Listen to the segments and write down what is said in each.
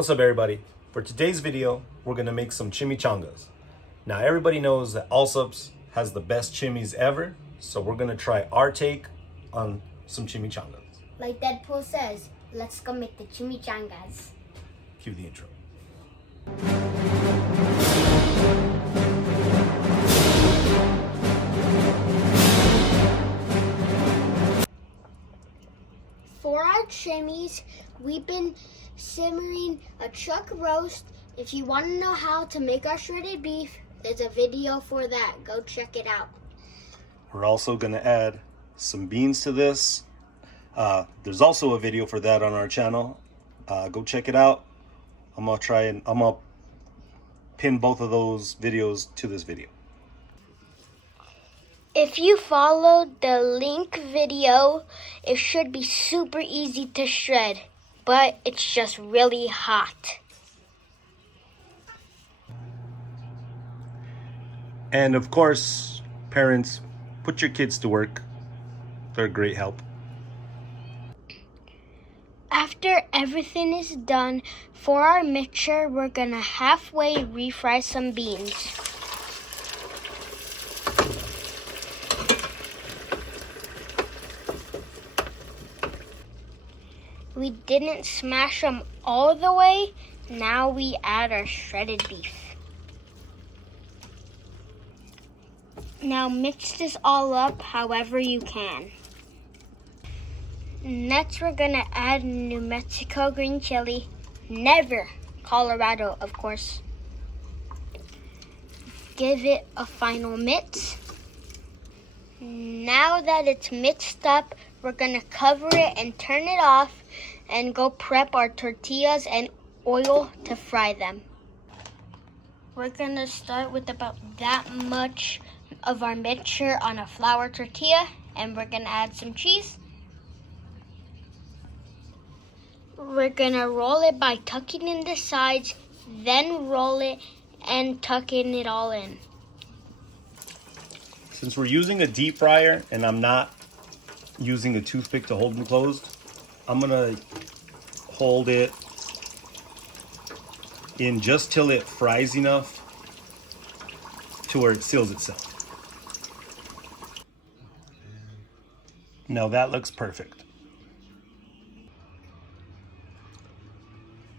What's up, everybody? For today's video, we're gonna make some chimichangas. Now, everybody knows that Allsup's has the best chimis ever, so we're gonna try our take on some chimichangas. Like Deadpool says, let's go make the chimichangas. Cue the intro. For our chimis, we've been simmering a chuck roast. If you want to know how to make our shredded beef, there's a video for that. Go check it out. We're also gonna add some beans to this. There's also a video for that on our channel. Go check it out. I'm gonna pin both of those videos to this video. If you followed the link video, it should be super easy to shred, but it's just really hot. And of course, parents, put your kids to work. They're a great help. After everything is done, for our mixture, we're gonna halfway refry some beans. We didn't smash them all the way. Now we add our shredded beef. Now mix this all up however you can. Next, we're gonna add New Mexico green chili. Never Colorado, of course. Give it a final mix. Now that it's mixed up, we're gonna cover it and turn it off and go prep our tortillas and oil to fry them. We're gonna start with about that much of our mixture on a flour tortilla, and we're gonna add some cheese. We're gonna roll it by tucking in the sides, then roll it and tucking it all in. Since we're using a deep fryer and I'm not using a toothpick to hold them closed, I'm gonna hold it in just till it fries enough to where it seals itself. Now that looks perfect.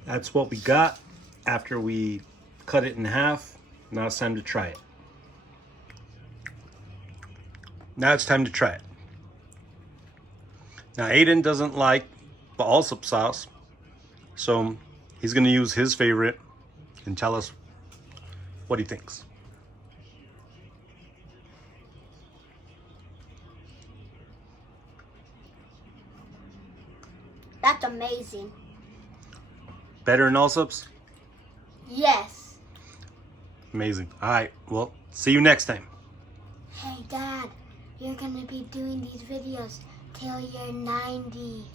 That's what we got after we cut it in half. Now it's time to try it. Now it's time to try it. Now Aiden doesn't like the Allsup sauce, so he's gonna use his favorite and tell us what he thinks. That's amazing. Better than Allsup's? Yes. Amazing. All right, well, see you next time. Hey Dad, you're gonna be doing these videos till you're 90.